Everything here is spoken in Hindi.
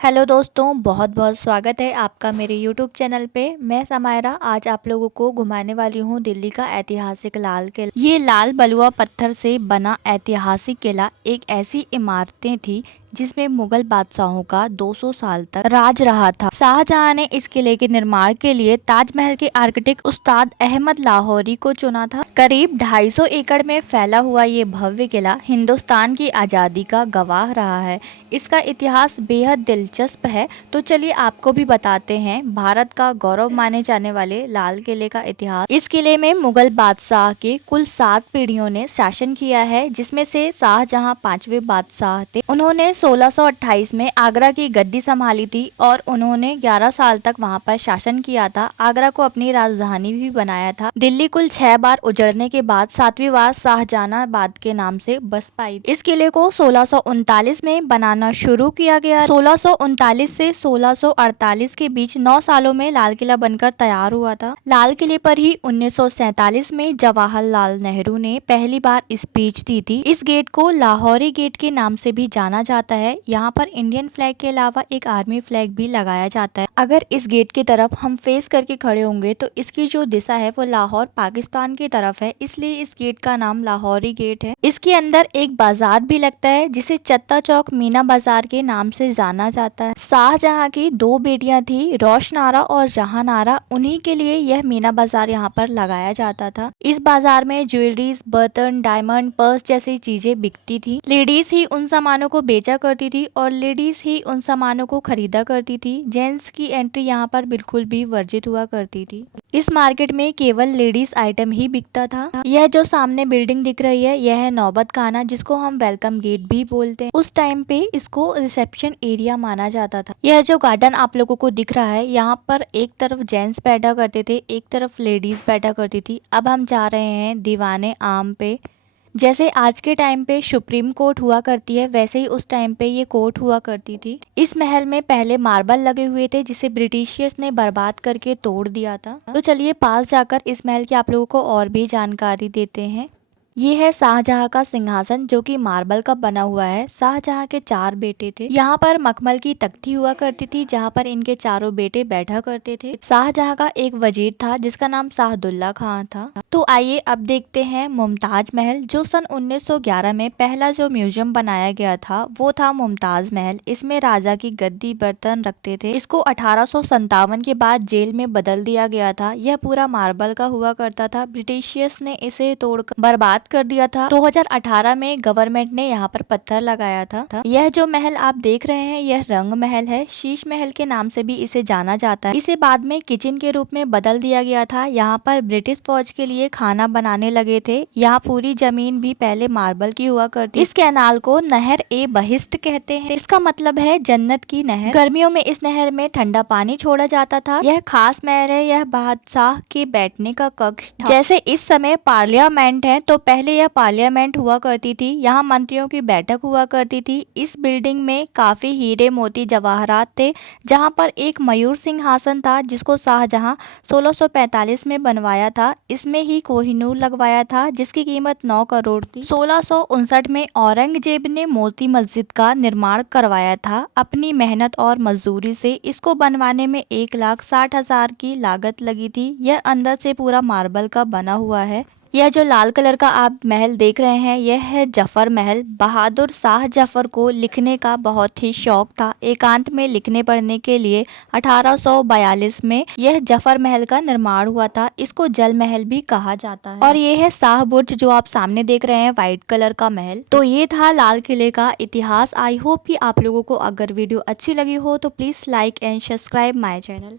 हेलो दोस्तों, बहुत बहुत स्वागत है आपका मेरे यूट्यूब चैनल पे। मैं समायरा आज आप लोगों को घुमाने वाली हूँ दिल्ली का ऐतिहासिक लाल किला। ये लाल बलुआ पत्थर से बना ऐतिहासिक किला एक ऐसी इमारतें थी जिसमें मुगल बादशाहों का 200 साल तक राज रहा था। शाहजहां ने इस किले के निर्माण के लिए ताजमहल के आर्किटेक्ट उस्ताद अहमद लाहौरी को चुना था। करीब 250 एकड़ में फैला हुआ ये भव्य किला हिंदुस्तान की आजादी का गवाह रहा है। इसका इतिहास बेहद दिलचस्प है, तो चलिए आपको भी बताते हैं भारत का गौरव माने जाने वाले लाल किले का इतिहास। इस किले में मुगल बादशाह के कुल 7 पीढ़ियों ने शासन किया है, जिसमें से शाहजहां 5वें बादशाह थे। उन्होंने 1628 में आगरा की गद्दी संभाली थी और उन्होंने 11 साल तक वहां पर शासन किया था। आगरा को अपनी राजधानी भी बनाया था। दिल्ली कुल 6 बार उजड़ने के बाद 7वीं बार शाहजहानाबाद के नाम से बस पाई। इस किले को 1639 में बनाना शुरू किया गया। 1639 से 1648 के बीच 9 सालों में लाल किला बनकर तैयार हुआ था। लाल किले पर ही 1947 में जवाहरलाल नेहरू ने पहली बार स्पीच दी थी। इस गेट को लाहौरी गेट के नाम से भी जाना जाता है। यहाँ पर इंडियन फ्लैग के अलावा एक आर्मी फ्लैग भी लगाया जाता है। अगर इस गेट की तरफ हम फेस करके खड़े होंगे तो इसकी जो दिशा है वो लाहौर पाकिस्तान की तरफ है, इसलिए इस गेट का नाम लाहौरी गेट है। इसके अंदर एक बाजार भी लगता है जिसे चत्ता चौक मीना बाजार के नाम से जाना जाता है। शाहजहां की 2 बेटियां थी, रोशनारा और जहानारा। उन्हीं के लिए यह मीना बाजार यहाँ पर लगाया जाता था। इस बाजार में ज्वेलरीज, बर्तन, डायमंड, पर्स जैसी चीजें बिकती थी। लेडीज ही उन सामानों को बेचा करती थी और लेडीज ही उन सामानों को खरीदा करती थी। जेंट्स की एंट्री यहाँ पर बिल्कुल भी वर्जित हुआ करती थी। इस मार्केट में केवल लेडीज आइटम ही बिकता था। यह जो सामने बिल्डिंग दिख रही है यह है नौबत खाना, जिसको हम वेलकम गेट भी बोलते हैं। उस टाइम पे इसको रिसेप्शन एरिया माना जाता था। यह जो गार्डन आप लोगों को दिख रहा है यहाँ पर एक तरफ जेंट्स बैठा करते थे, एक तरफ लेडीज बैठा करती थी। अब हम जा रहे हैं दीवाने आम पे। जैसे आज के टाइम पे सुप्रीम कोर्ट हुआ करती है, वैसे ही उस टाइम पे ये कोर्ट हुआ करती थी। इस महल में पहले मार्बल लगे हुए थे जिसे ब्रिटिशियर्स ने बर्बाद करके तोड़ दिया था। तो चलिए पास जाकर इस महल की आप लोगों को और भी जानकारी देते हैं। ये है शाहजहां का सिंहासन जो कि मार्बल का बना हुआ है। शाहजहां के 4 बेटे थे। यहाँ पर मखमल की तख्ती हुआ करती थी जहाँ पर इनके चारों बेटे बैठा करते थे। शाहजहां का एक वजीर था जिसका नाम शाहदुल्ला खान था। तो आइए अब देखते हैं मुमताज महल, जो सन 1911 में पहला जो म्यूजियम बनाया गया था वो था मुमताज महल। इसमें राजा की गद्दी, बर्तन रखते थे। इसको 1857 के बाद जेल में बदल दिया गया था। यह पूरा मार्बल का हुआ करता था। ब्रिटिशियर्स ने इसे तोड़कर बर्बाद कर दिया था। 2018 में गवर्नमेंट ने यहाँ पर पत्थर लगाया था। यह जो महल आप देख रहे हैं यह रंग महल है। शीश महल के नाम से भी इसे जाना जाता है। इसे बाद में किचन के रूप में बदल दिया गया था। यहाँ पर ब्रिटिश फौज के लिए खाना बनाने लगे थे। यहाँ पूरी जमीन भी पहले मार्बल की हुआ करती। इस कैनाल को नहर ए बहिष्ट कहते हैं। इसका मतलब है जन्नत की नहर। गर्मियों में इस नहर में ठंडा पानी छोड़ा जाता था। यह खास महल है। यह बादशाह के बैठने का कक्ष था। जैसे इस समय पार्लियामेंट है तो पहले यह पार्लियामेंट हुआ करती थी। यहाँ मंत्रियों की बैठक हुआ करती थी। इस बिल्डिंग में काफी हीरे मोती जवाहरात थे। जहाँ पर एक मयूर सिंहासन था जिसको शाहजहां 1645 में बनवाया था। इसमें ही कोहिनूर लगवाया था जिसकी कीमत 9 करोड़ थी। 1659 में औरंगजेब ने मोती मस्जिद का निर्माण करवाया था। अपनी मेहनत और मजदूरी से इसको बनवाने में 1,60,000 की लागत लगी थी। यह अंदर से पूरा मार्बल का बना हुआ है। यह जो लाल कलर का आप महल देख रहे हैं यह है जफर महल। बहादुर शाह जफर को लिखने का बहुत ही शौक था। एकांत में लिखने पढ़ने के लिए 1842 में यह जफर महल का निर्माण हुआ था। इसको जल महल भी कहा जाता है। और ये है शाह बुर्ज जो आप सामने देख रहे हैं, व्हाइट कलर का महल। तो ये था लाल किले का इतिहास। आई होप कि आप लोगों को अगर वीडियो अच्छी लगी हो तो please like and subscribe my channel.